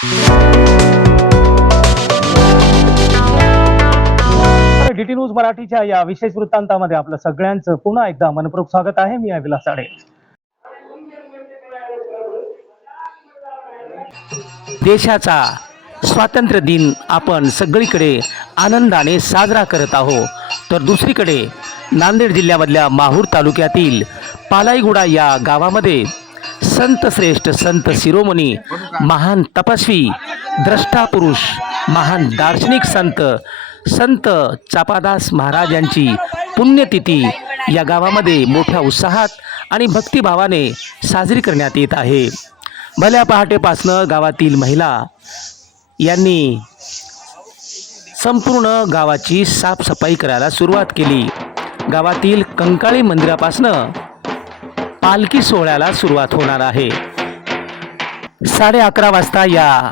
DT news मराठीच्या या विशेष वृत्तांतामध्ये आपलं सगळ्यांचं पुन्हा एकदा मनपूर्वक स्वागत आहे. मी अविला साडे देशाचा स्वातंत्र्य दिन आपण सगळीकडे आनंदाने साजरा करत आहोत. तर दुसरीकडे नांदेड जिल्ह्यामधल्या माहूर तालुक्यातील पालाईगुडा या गावामध्ये संत श्रेष्ठ संत शिरोमणी महान तपस्वी द्रष्टा पुरुष महान दार्शनिक संत संत चापादास महाराजांची पुण्यतिथी या गावामध्ये मोठ्या उत्साहात आणि भक्तिभावाने साजरी करण्यात येत आहे. भल्या पहाटेपासनं गावातील महिला यांनी संपूर्ण गावाची साफसफाई करायला सुरुवात केली. गावातील कंकाळी मंदिरापासनं पालखी सोहळ्याला सुरुवात होणार आहे. साडे अकरा वाजता या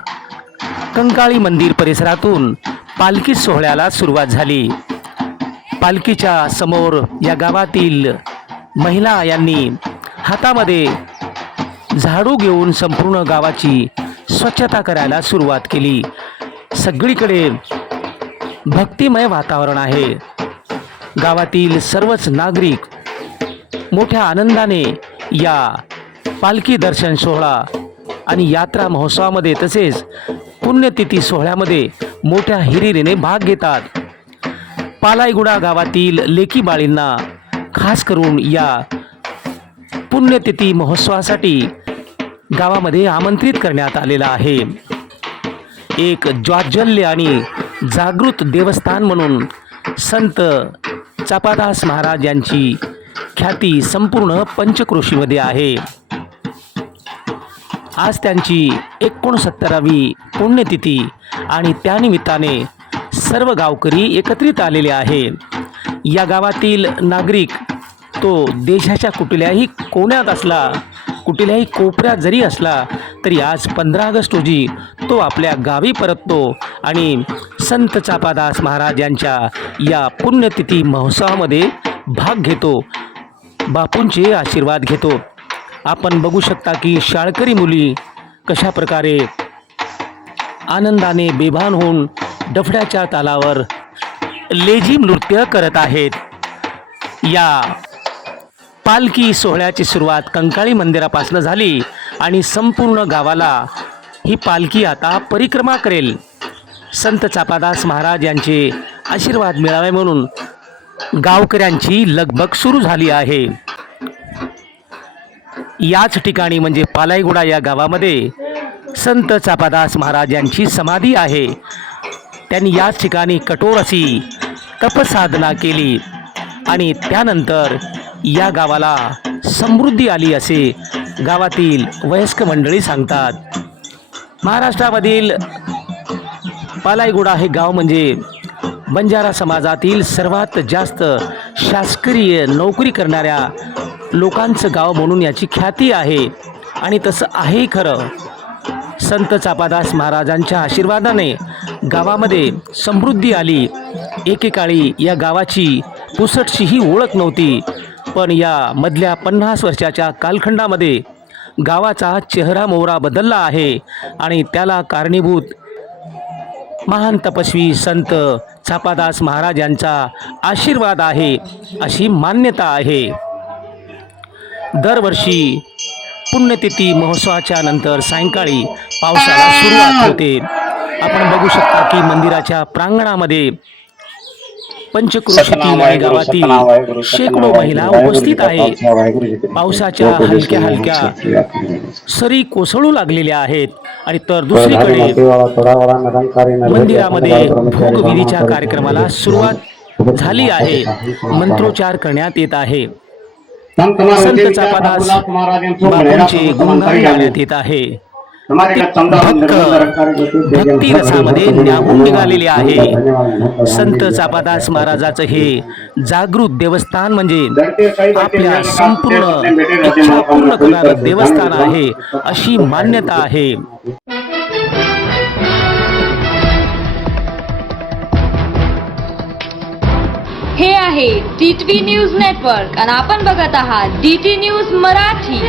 कंकाळी मंदिर परिसरातून पालखी सोहळ्याला सुरुवात झाली. पालखीच्या समोर या गावातील महिला यांनी हातामध्ये झाडू घेऊन संपूर्ण गावाची स्वच्छता करायला सुरुवात केली. सगळीकडे भक्तिमय वातावरण आहे. गावातील सर्वच नागरिक मोठ्या आनंदाने या पालखी दर्शन सोहळा आणि यात्रा महोत्सवामध्ये तसेच पुण्यतिथी सोहळ्यामध्ये मोठ्या हिरिरीने भाग घेतात. पालाईगुडा गावातील लेकी बाळींना खास करून या पुण्यतिथी महोत्सवासाठी गावामध्ये आमंत्रित करण्यात आलेला आहे. एक ज्वाज्जल्य आणि जागृत देवस्थान म्हणून संत चपादास महाराज यांची ख्याती संपूर्ण पंचक्रोशीमध्ये आहे. आज त्यांची एकोणसत्तरावी पुण्यतिथी आणि त्यानिमित्ताने सर्व गावकरी एकत्रित आलेले आहे या गावातील नागरिक तो देशाच्या कुठल्याही कोण्यात असला कुठल्याही कोपऱ्यात जरी असला तरी आज पंधरा ऑगस्ट रोजी तो आपल्या गावी परततो आणि संत चापादास महाराज यांच्या या पुण्यतिथी महोत्सवामध्ये भाग घेतो. बापूंचे आशीर्वाद घेतो. आपण बघू शकता की शाळकरी मुली कशा प्रकारे आनंदाने बेभान होऊन डफड्याच्या तालावर लेझीम नृत्य करत आहेत. या पालखी सोहळ्याची सुरुवात कंकाळी मंदिरापासून झाली आणि संपूर्ण गावाला ही पालखी आता परिक्रमा करेल. संत चापादास महाराज यांचे आशीर्वाद मिळावे म्हणून गावकऱ्यांची लगबग सुरू झाली आहे. याच ठिकाणी म्हणजे पालाईगुडा या गावामध्ये संत चापादास महाराज यांची समाधी आहे. त्यांनी याच ठिकाणी कठोर अशी तपसाधना केली आणि त्यानंतर या गावाला समृद्धी आली असे गावातील वयस्क मंडळी सांगतात. महाराष्ट्रामधील पालाईगुडा हे गाव म्हणजे बंजारा समाजातील सर्वात जास्त शासकीय नोकरी करणाऱ्या लोकांचं गाव म्हणून याची ख्याती आहे. आणि तसं आहे खरं. संत चापादास महाराजांच्या आशीर्वादाने गावामध्ये समृद्धी आली. एकेकाळी या गावाची पुसटशीही ओळख नव्हती. पण या मधल्या पन्नास वर्षाच्या कालखंडामध्ये गावाचा चेहरा मोहरा बदलला आहे. आणि त्याला कारणीभूत महान तपस्वी संत चापादास महाराज यांचा आशीर्वाद आहे अशी मान्यता आहे. दरवर्षी पुण्यतिथी महोत्सवाच्या नंतर सायंकाळी पावसाला सुरुवात होते. आपण बघू शकता की मंदिराच्या प्रांगणामध्ये पंचक्रोशीतील गावातील शेकडो महिला उपस्थित आहेत पावसाच्या हलक्या हलक्या सरी कोसळू लागलेल्या आहेत आणि तर दुसरीकडे मंदिरामध्ये भोगविधीच्या कार्यक्रमाला सुरुवात झाली आहे मंत्रोच्चार करण्यात येत आहे संत चापादास बापूंचे गुणगान गाण्यात येत आहे भक्त भक्ती रसामध्ये न्याहून निघालेले आहे। संत चापादास महाराजाचं हे जागृत देवस्थान म्हणजे आपल्या संपूर्ण इच्छा पूर्ण करणारं देवस्थान आहे अशी मान्यता आहे। हे आहे टी न्यूज नेटवर्क आणि आपण बघत आहात डी टी न्यूज मराठी.